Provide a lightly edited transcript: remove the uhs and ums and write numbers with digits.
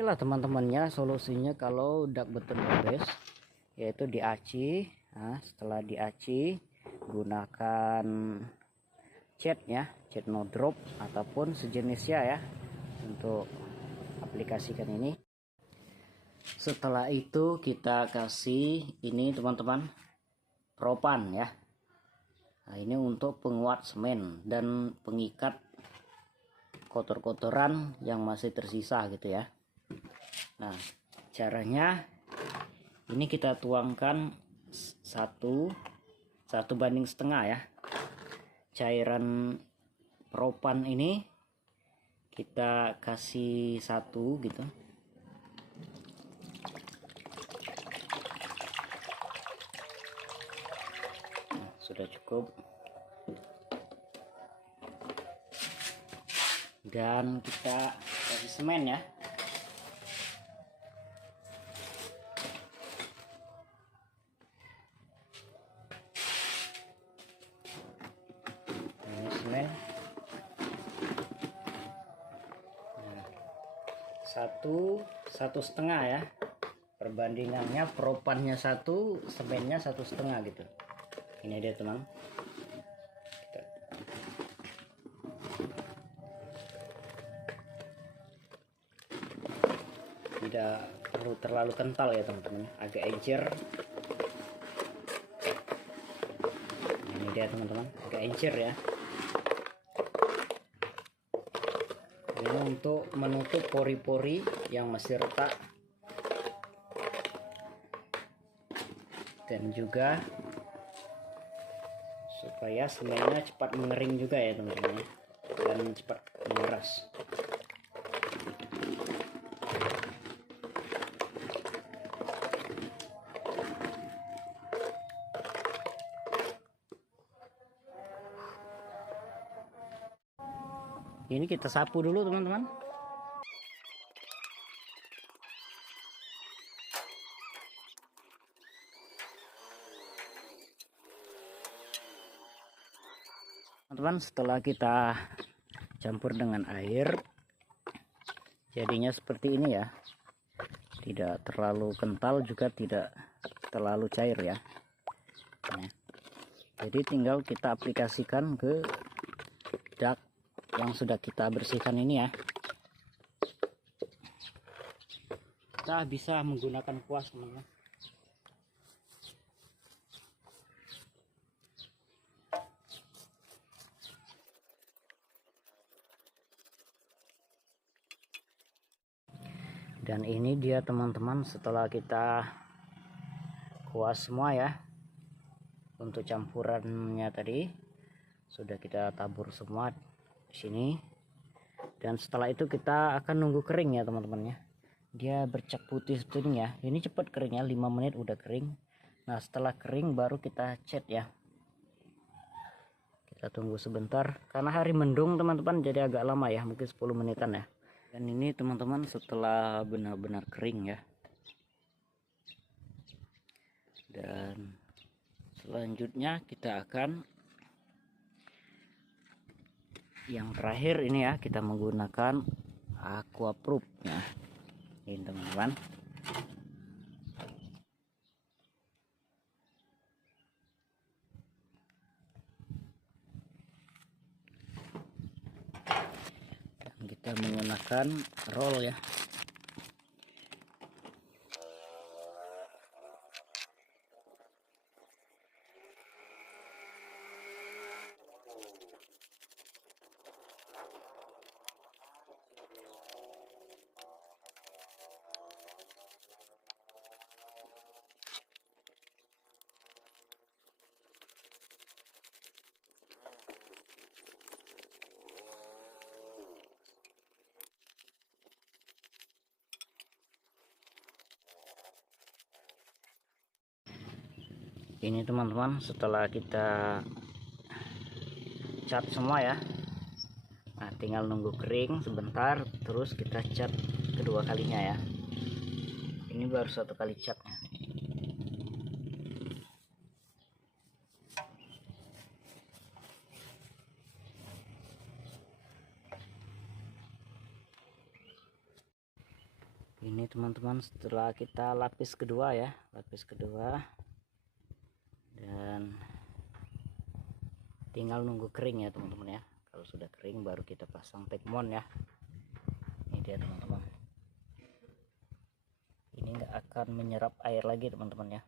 Inilah teman-temannya solusinya kalau dak beton gores, yaitu diaci. Nah, setelah diaci gunakan cat ya, cat no drop ataupun sejenisnya ya untuk aplikasikan ini. Setelah itu kita kasih ini teman-teman, propan ya. Nah, ini untuk penguat semen dan pengikat kotor-kotoran yang masih tersisa gitu ya. Nah, caranya ini kita tuangkan 1,5 ya cairan propan ini, kita kasih 1 gitu. Nah, sudah cukup. Dan kita kasih semen ya. Ini semen. Nah, 1,5 ya. Perbandingannya propannya 1, semennya 1,5 gitu. Ini dia teman. Tidak perlu terlalu kental ya teman-teman, agak encer. Ini dia teman-teman, agak encer ya. Ini untuk menutup pori-pori yang masih retak dan juga supaya semennya cepat mengering juga ya teman-teman, dan cepat mengeras. Ini kita sapu dulu teman-teman. Teman-teman, setelah kita campur dengan air, jadinya seperti ini ya. Tidak terlalu kental juga tidak terlalu cair ya. Nah, jadi tinggal kita aplikasikan ke dak yang sudah kita bersihkan ini ya. Kita bisa menggunakan kuas teman-teman. Dan ini dia teman-teman, setelah kita kuas semua ya, untuk campurannya tadi sudah kita tabur semua di sini. Dan setelah itu kita akan nunggu kering ya teman-teman ya. Dia bercak putih seperti ini ya. Ini cepat keringnya, 5 menit udah kering. Nah, setelah kering baru kita cat ya. Kita tunggu sebentar karena hari mendung teman-teman, jadi agak lama ya, mungkin 10 menitan ya. Dan ini teman-teman setelah benar-benar kering ya. Dan selanjutnya kita akan yang terakhir ini ya, kita menggunakan aquaproof ya. Ini teman-teman. Dan kita menggunakan roll ya. Ini teman-teman, setelah kita cat semua ya. Nah, tinggal nunggu kering sebentar, terus kita cat kedua kalinya ya. Ini baru 1 kali catnya. Ini teman-teman, setelah kita lapis kedua ya, lapis kedua, dan tinggal nunggu kering ya teman-teman ya. Kalau sudah kering baru kita pasang tekmon ya. Ini dia teman-teman, ini nggak akan menyerap air lagi teman-teman ya.